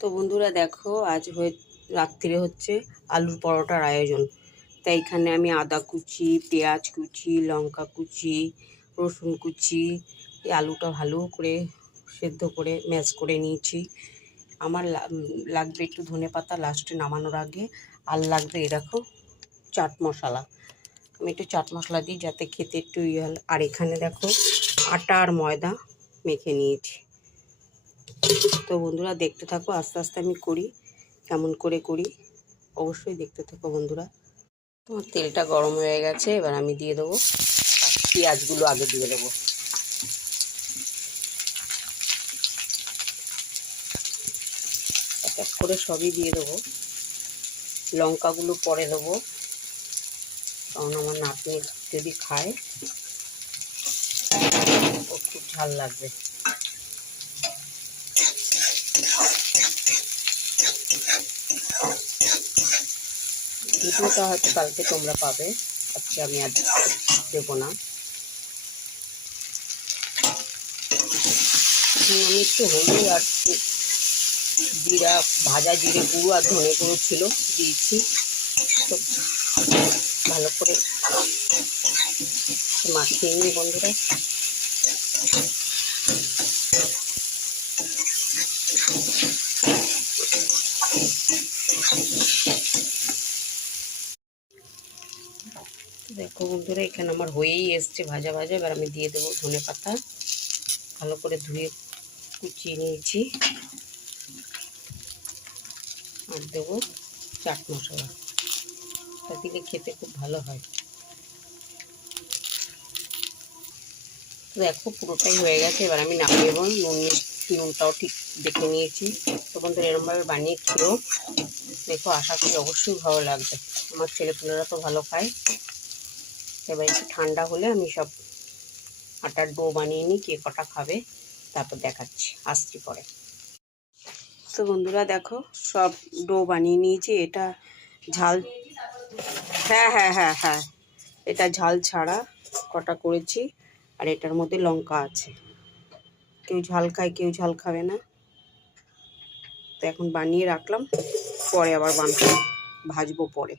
তো বন্ধুরা দেখো, আজ রাত্রিরে হচ্ছে আলুর পরোটার আয়োজন। তাই এখানে আমি আদা কুচি, পেঁয়াজ কুচি, লঙ্কা কুচি, রসুন কুচি, এই আলুটা ভালো করে সেদ্ধ করে ম্যাশ করে নিয়েছি। আমার লাগবে একটু ধনেপাতা লাস্টে নামানোর আগে, আর লাগবে এই দেখো চাট মশলা। আমি একটু চাট মশলা দিই যাতে খেতে একটু ইয়ে হয়। আর এখানে দেখো আটা আর ময়দা মেখে নিয়েছি। তো বন্ধুরা দেখতে থাকো, আস্তে আস্তে আমি করি, কেমন করে করি অবশ্যই দেখতে থাকো বন্ধুরা। তোমার তেলটা গরম হয়ে গেছে, এবার আমি দিয়ে দেবো পেঁয়াজগুলো, আগে দিয়ে দেবো। এক এক করে সবই দিয়ে দেবো, লঙ্কাগুলো পরে দেবো, কারণ আমার নাতনি যদি খায় ও খুব ঝাল লাগবে। ভিডিওটা হয়তো কালকে তোমরা পাবে, আজকে আমি আর দেবো না। আমি একটু হলুদ আর জিরা, ভাজা জিরে গুঁড়ো আর ধনে গুঁড়ো ছিল দিয়েছি। তো ভালো করে মাখিয়ে নিই বন্ধুরা। দেখো বন্ধুরা, এখানে আমার হয়েই এসছে ভাজা ভাজা। এবার আমি দিয়ে দেবো ধনে পাতা, ভালো করে ধুয়ে কুচিয়ে নিয়েছি, আর দেবো চাট মশলা। তা দিলে খেতে খুব ভালো হয়। তো দেখো পুরোটাই হয়ে গেছে, এবার আমি নামিয়ে নেব। নুনটাও ঠিক দেখে নিয়েছি। তো বন্ধুরা এরকমভাবে বানিয়ে খেয়েও দেখো, আশা করি অবশ্যই ভালো লাগবে। আমার ছেলেপুলেরা তো ভালো খায়। এবার একটু ঠান্ডা হলে আমি সব আটার ডো বানিয়ে নিই, কে কটা খাবে তারপর দেখাচ্ছি, আসছি পরে। তো বন্ধুরা দেখো, সব ডো বানিয়ে নিয়েছি। এটা ঝাল, হ্যাঁ হ্যাঁ হ্যাঁ হ্যাঁ, এটা ঝাল ছাড়া কটা করেছি। আর এটার মধ্যে লঙ্কা আছে, কেউ ঝাল খায় কেউ ঝাল খাবে না। তো এখন বানিয়ে রাখলাম, পরে আবার ভাজবো পরে।